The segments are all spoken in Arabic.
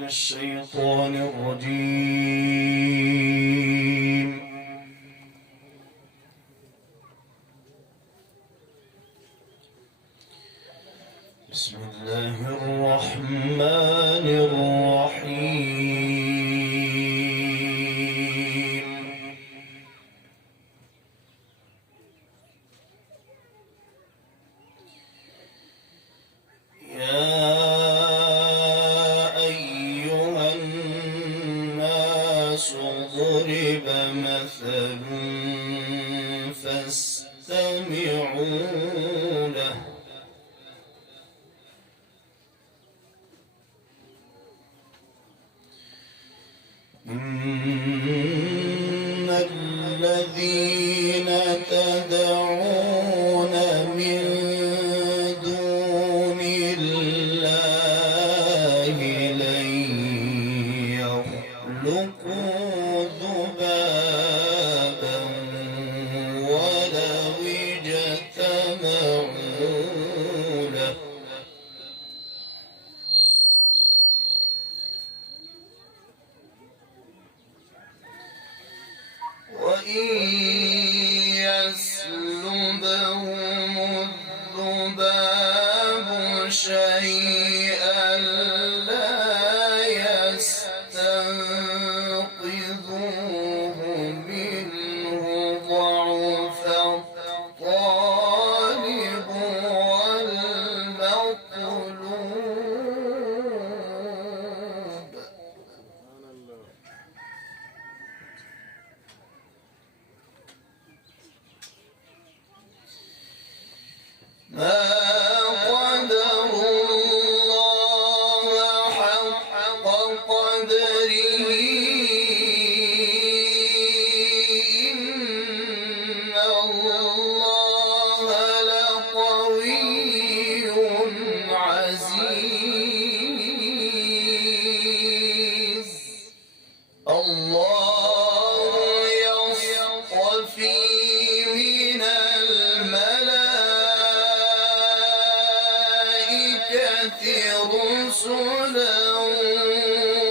من الشيطان الرجيم. بسم الله الرحمن الرحيم. يا أيها الناس ضرب مثل فاستمعوا له. إن الذين تدعون من دون الله لن يخلقوا ذبابا ولو اجتمعوا له. وإن يسلبهم الذباب شيئا لا يستنقذوه منه ضعف الطالب والمطلوب. ما قدروا الله حق قدره. إن الله لقوي عزيز. الله يصطفي من رسلا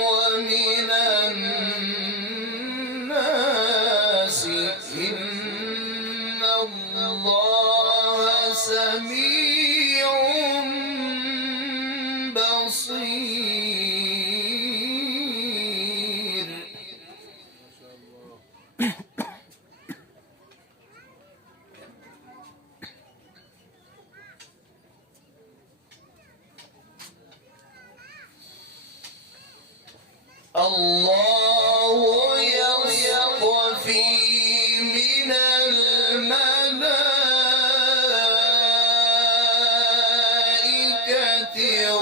ومن الناس. إن الله سميع بصير. الله يصطفي من الملائكة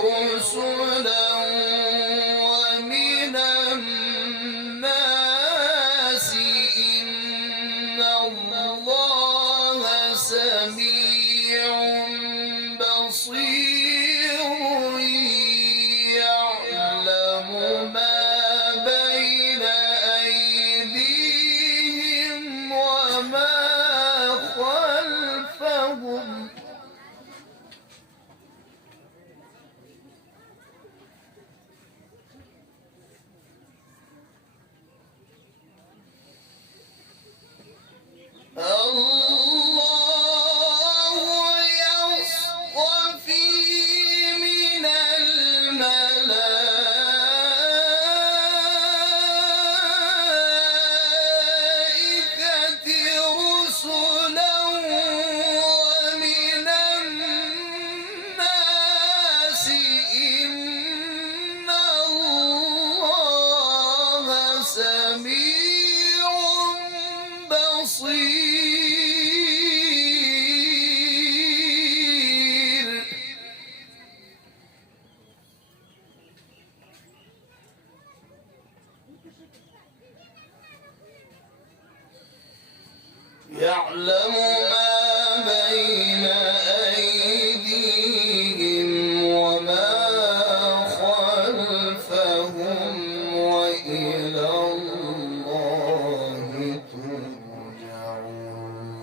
رسلا ومن الناس. إن الله سميع بصير يعلم ما بين أيديهم وما خلفهم. الله يصطفي من الملائكة رسلا ومن الناس. إن الله سميع بصير. يعلم ما بين أيديهم وما خلفهم وإلى الله ترجع الأمور.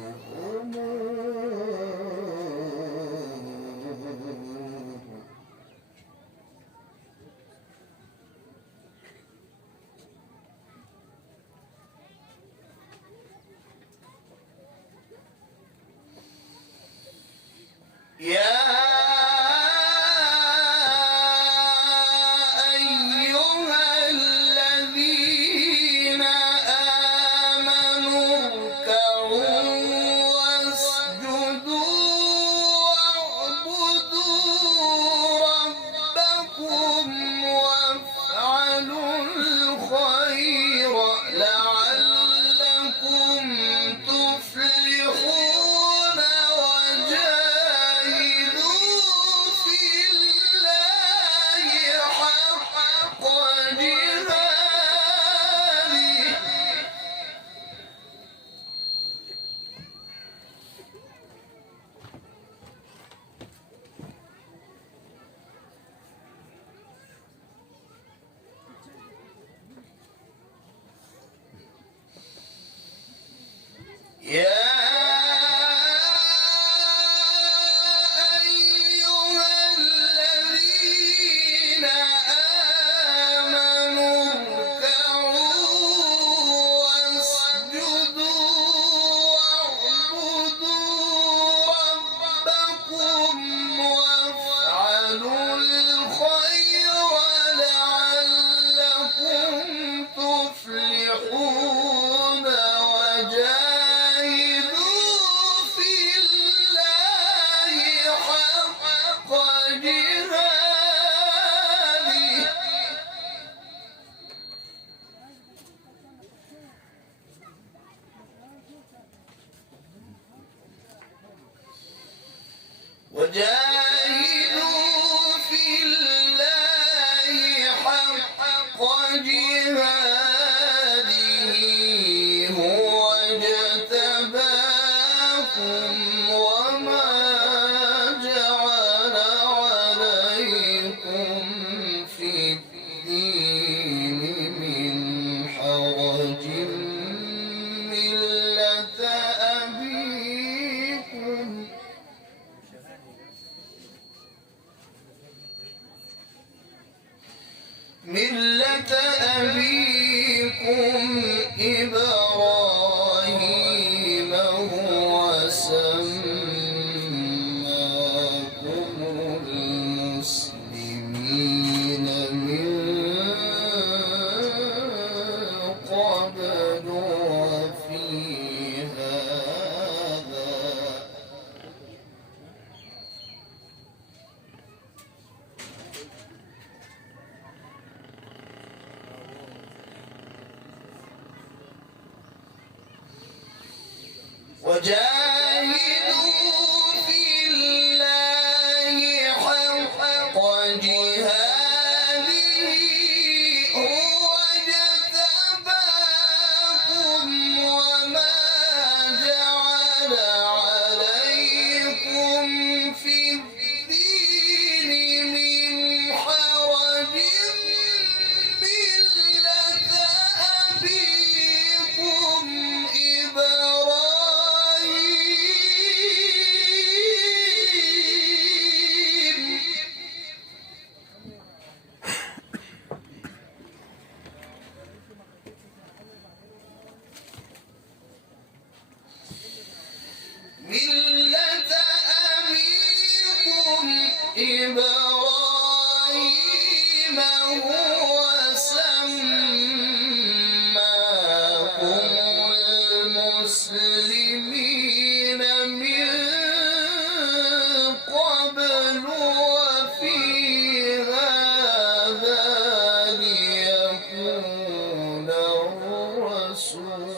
وجاهدوا في الله حق جهاده هو اجتباكم وما جعل عليكم في الدين من حرج ملة أبيكم إبراهيم هو سماكم المسلمين من قبل وفي هذا وجاهدوا في الله حق جهاده هو اجتباكم وما جعل عليكم في الدين من حرج ملة أبيكم إبراهيم هو سماكم المسلمين من قبل وفي هذا ليكون الرسول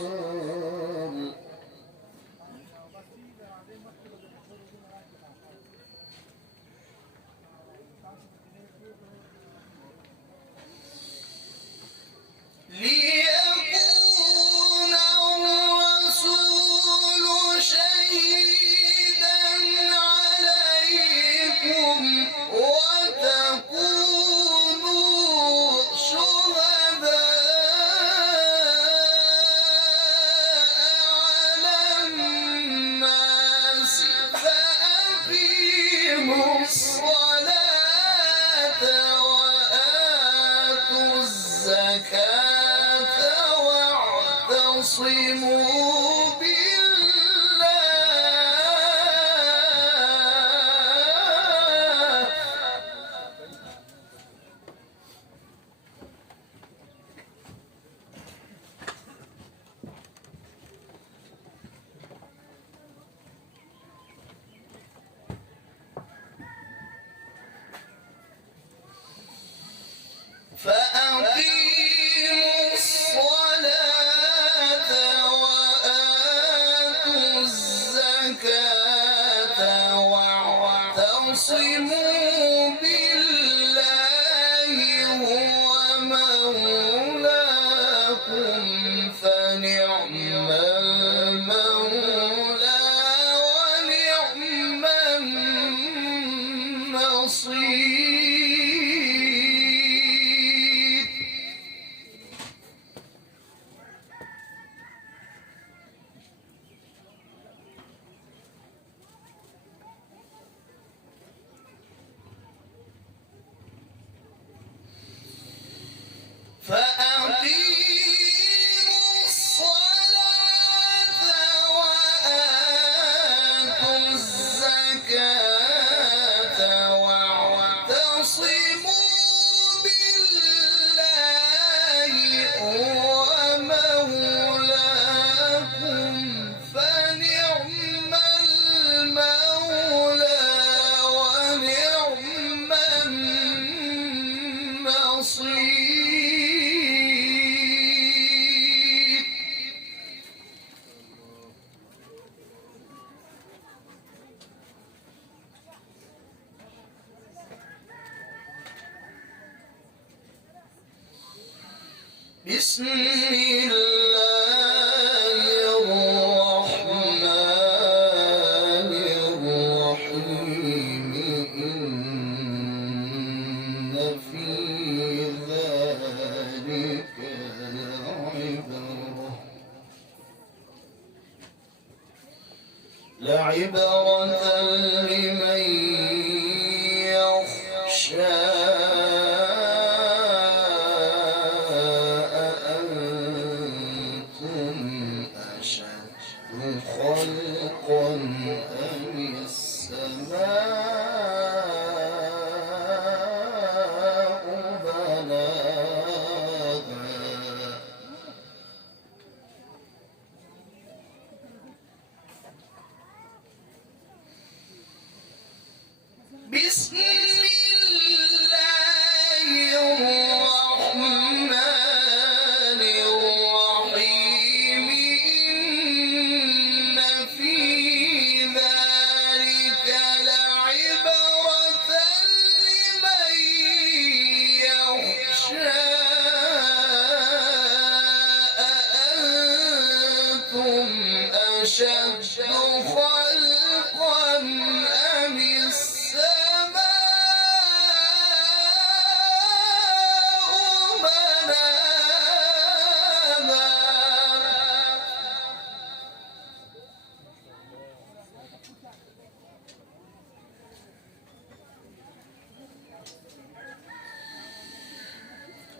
شهيدا عليكم وتكونوا شهداء على الناس فأقيموا الصلاة وآتوا الزكاة واعتصموا فأقيموا الصلاة وآتوا الزكاة واعتصموا بالله هو مولاكم فنعم المولى ونعم النصير. فأقيموا بسم الله الرحمن الرحيم إن في ذلك لعبرة لمن يخشى أأنتم أشد خلقا أم السماء بناها بسم الله الرحمن الرحيم إن في ذلك لعبرة لمن يخشى أأنتم أشد خلقا أم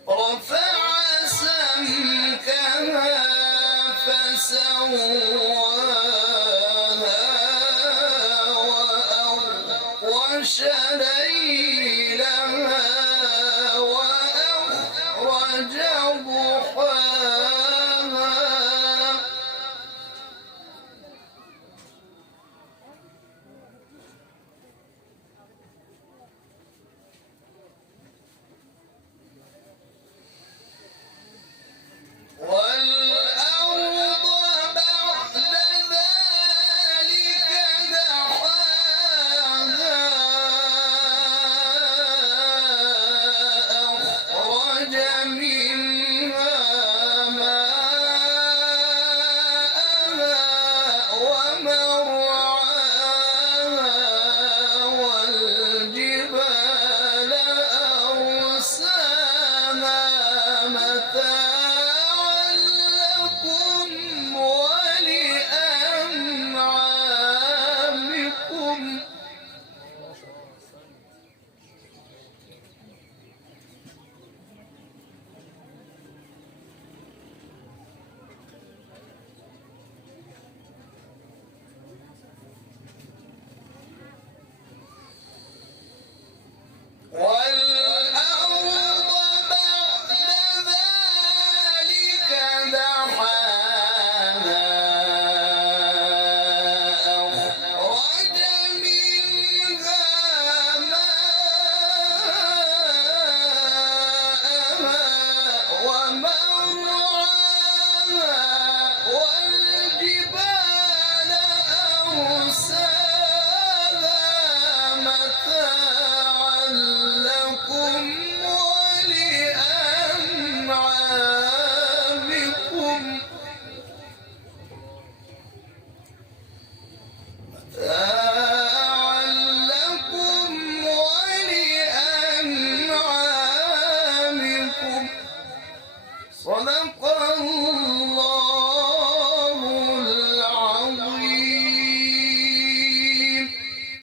رفع سمكها فسواها وأغطش ليلها وأخرج ضحاها والأرض بعد ذلك دحاها أخرج منها ماءها ومرعاها والجبال أرساها متاعا لكم ولأنعامكم والأرض بعد ذلك دحاها أخرج منها ماءها ومرعاها والجبال أرساها متاعا لكم ولأنعامكم